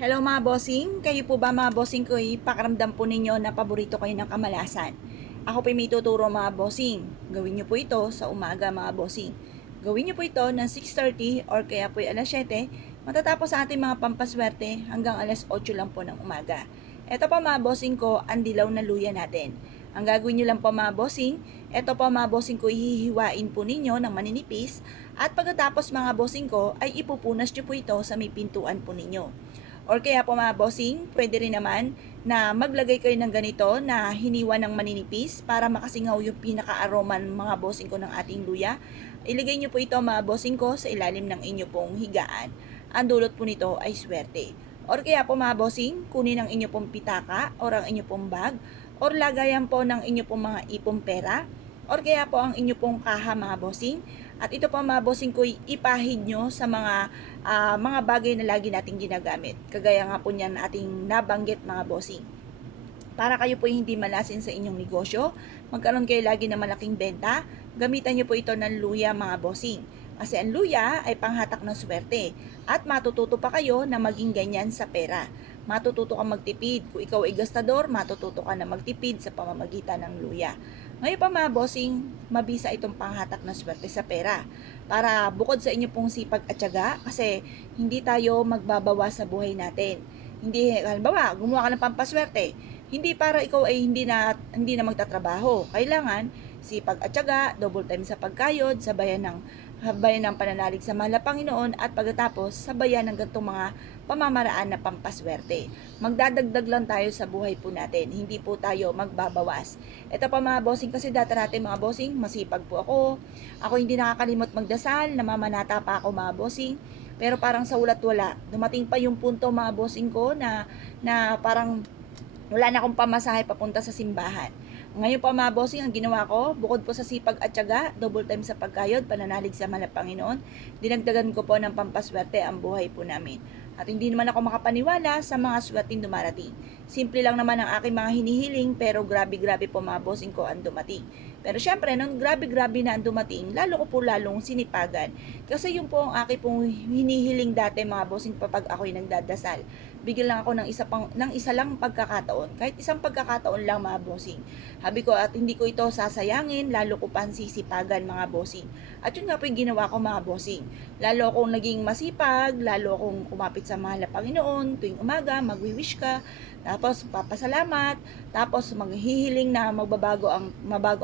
Hello mga bossing, kayo po ba mga bossing ko pakiramdam po ninyo na paborito kayo ng kamalasan? Ako po may tuturo mga bossing. Gawin nyo po ito sa umaga mga bossing. Gawin nyo po ito ng 6:30 or kaya po alas 7, matatapos sa ating mga pampaswerte hanggang alas 8 lang po ng umaga. Ito po mga bossing ko, ang dilaw na luya natin. Ang gagawin nyo lang po mga bossing, ito po mga bossing ko hihiwain po ninyo ng maninipis at pagkatapos mga bossing ko ay ipupunas nyo po ito sa may pintuan po ninyo. Or kaya po mga bossing, pwede rin naman na maglagay kayo ng ganito na hiniwa ng maninipis para makasingaw yung pinaka-aroman mga bossing ko ng ating luya. Ilagay nyo po ito mga bossing ko sa ilalim ng inyo pong higaan. Ang dulot po nito ay swerte. Or kaya po mga bossing, kunin ang inyo pong pitaka or ang inyo pong bag or lagayan po ng inyo pong mga ipong pera or kaya po ang inyo pong kaha mga bossing. At ito po mga bossing ko, ipahid nyo sa mga bagay na lagi nating ginagamit. Kagaya nga po niyan ating nabanggit mga bossing. Para kayo po hindi malasin sa inyong negosyo, magkaroon kayo lagi ng malaking benta, gamitan nyo po ito ng luya mga bossing. Kasi ang luya ay panghatak ng swerte at matututo pa kayo na maging ganyan sa pera. Matututo ka magtipid. Kung ikaw ay gastador, matututo ka na magtipid sa pamamagitan ng luya. Ngayon pa mga bossing, mabisa itong panghatak ng swerte sa pera. Para bukod sa inyo pong sipag at tiyaga, kasi hindi tayo magbabawa sa buhay natin. Hindi, halimbawa, gumawa ka ng pampaswerte, hindi para ikaw ay hindi na magtatrabaho. Kailangan sipag at tiyaga, double time sa pagkayod, sabayan ng pananalig sa mahal na Panginoon at pagkatapos sabayan ng ganitong mga pamamaraan na pampaswerte. Magdadagdag lang tayo sa buhay po natin, hindi po tayo magbabawas. Ito pa mga bossing, kasi dati natin mga bossing, masipag po ako. Ako hindi nakakalimot magdasal, namamanata pa ako mga bossing. Pero parang sa ulat wala, dumating pa yung punto mga bossing ko na parang wala na akong pamasahe papunta sa simbahan. Ngayon pa mga bossing, ang ginawa ko, bukod po sa sipag at tiyaga, double time sa pagkayod, pananalig sa mahal na Panginoon, dinagdagan ko po ng pampaswerte ang buhay po namin. At hindi naman ako makapaniwala sa mga swerteng dumarating. Simple lang naman ang aking mga hinihiling, pero grabe-grabe po mga bossing ko ang dumating. Pero syempre, nung grabe-grabe na ang dumating, lalo ko po lalong sinipagan. Kasi yung po ang aking pong hinihiling dati mga bossing kapag ako'y nagdadasal. Bigyan lang ako ng isa lang pagkakataon. Kahit isang pagkakataon lang mga bossing. Habi ko at hindi ko ito sasayangin, lalo ko pansisipagan mga bossing. At yun nga po yung ginawa ko mga bossing. Lalo akong naging masipag, lalo akong kumapit sa mahal na Panginoon, tuwing umaga, magwi-wish ka, tapos papasalamat, tapos maghihiling na mabago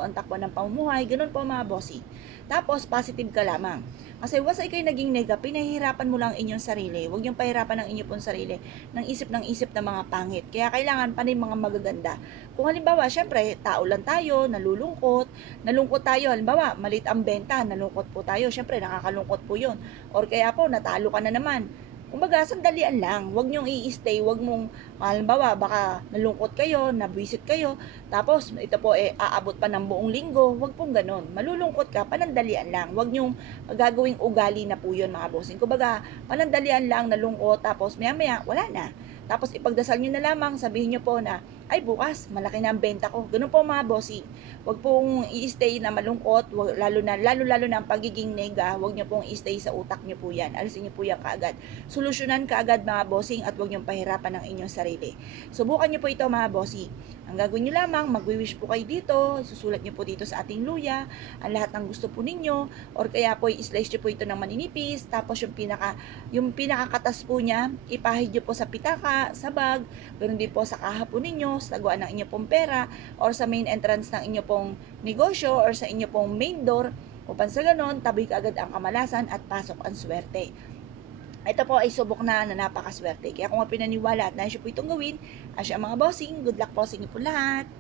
ang takbo ng pamumuhay, ganun po mga bossing. Tapos positive ka lamang. Kasi once ay kayo naging nega, pinahihirapan mo lang inyong sarili. Huwag niyong pahirapan ng inyong sarili ng isip ng mga pangit. Kaya kailangan pa rin mga magaganda. Kung halimbawa, syempre, tao lang tayo, nalungkot tayo, halimbawa, malit ang benta, nalungkot po tayo, syempre, nakakalungkot po yun. Or kaya po, natalo ka na naman. Kumbaga, sandalian lang. Huwag niyong i-stay, huwag mong, halimbawa, baka nalungkot kayo, nabwisit kayo, tapos ito po aabot pa ng buong linggo. Huwag pong ganun. Malulungkot ka, panandalian lang. Huwag niyong gagawing ugali na po yun mga bossing. Kumbaga, panandalian lang, nalungkot, tapos maya-maya, wala na. Tapos ipagdasal nyo na lamang, sabihin nyo po na, ay bukas, malaki na ang benta ko. Ganun po mga bossing. Huwag pong i-stay na malungkot, lalo na ang pagiging nega, huwag nyo pong i-stay sa utak nyo po yan. Alisin nyo po yan kaagad. Solusyonan kaagad mga bossing at huwag nyo pahirapan ng inyong sarili. Subukan nyo po ito mga bossing. Ang gagawin nyo lamang, magwi-wish po kayo dito, susulat nyo po dito sa ating luya, ang lahat ng gusto po ninyo, or kaya po i-slice nyo po ito ng maninipis, tapos yung pinakakatas po niya, ipahid nyo po sa pitaka, sa bag, ganoon din po sa kaha po ninyo, sa taguan ng inyo pong pera, or sa main entrance ng inyo pong negosyo, or sa inyo pong main door, upang sa ganon, tabi ka agad ang kamalasan at pasok ang swerte. Ito po ay subok na napakaswerte. Kaya kung pinaniwala at nais po itong gawin, asya mga bossing, good luck po sa inyo po lahat.